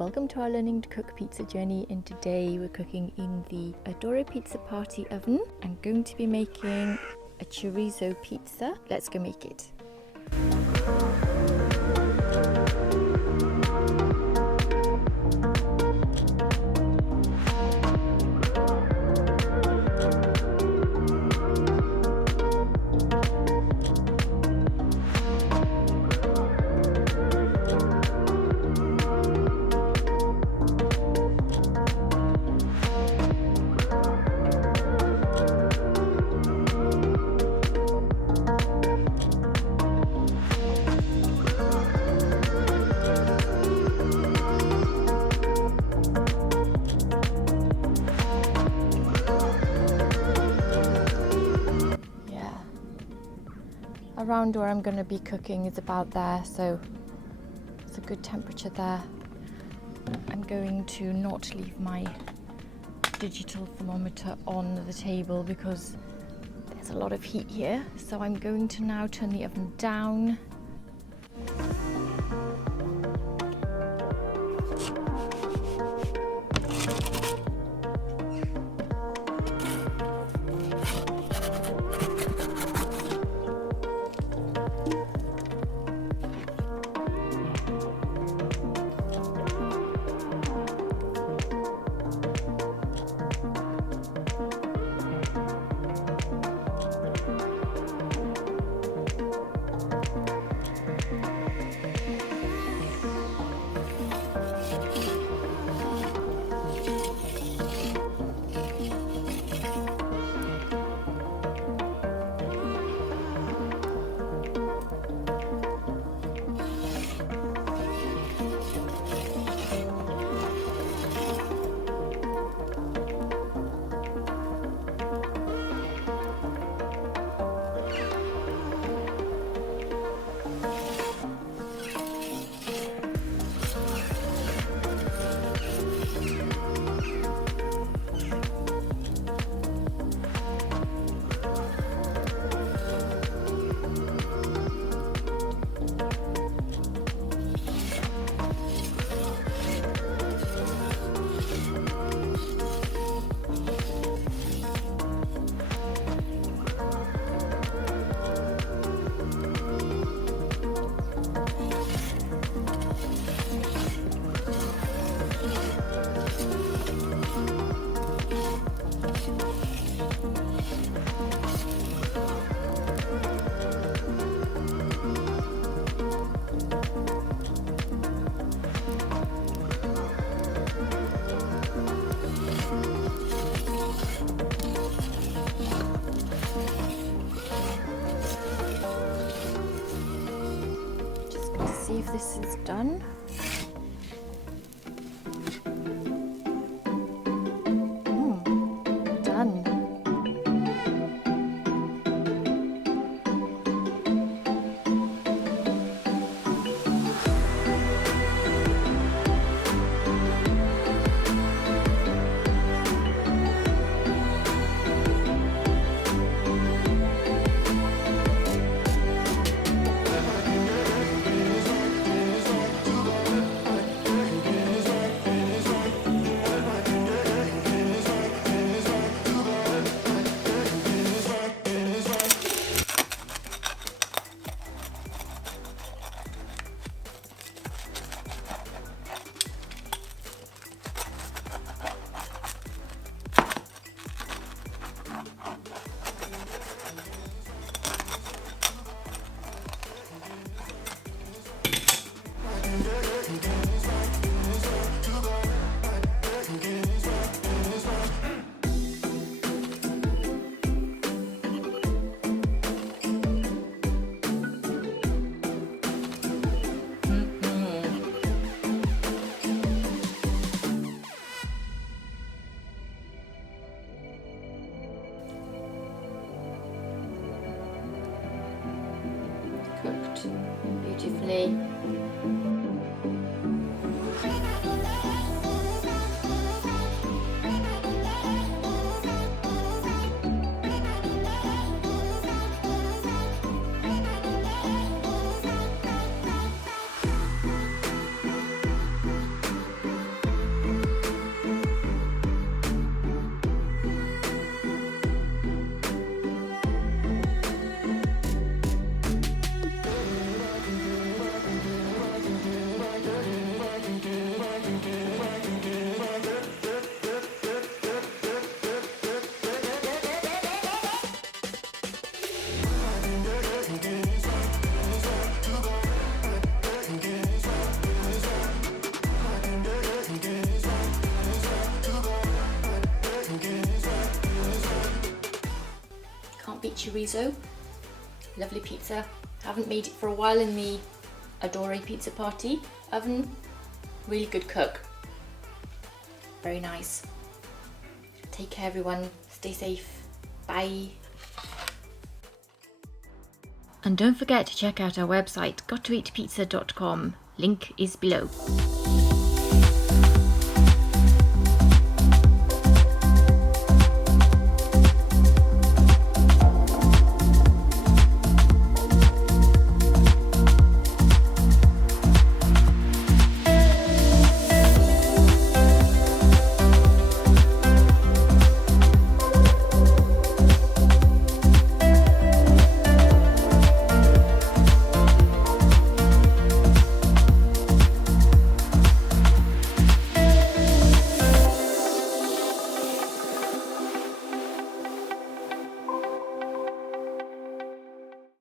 welcome to our learning to cook pizza journey, and today we're cooking in the Ardore pizza party oven. I'm going to be making a chorizo pizza. Let's go make it. Around where I'm going to be cooking is about there, so it's a good temperature there. I'm going to not leave my digital thermometer on the table because there's a lot of heat here. So I'm going to now turn the oven down. See if this is done. Done. Cooked beautifully. sweet chorizo. Lovely pizza. Haven't made it for a while in the Ardore pizza party oven. Really good cook. Very nice. Take care everyone. Stay safe. Bye. And don't forget to check out our website, gottoeatpizza.com. Link is below.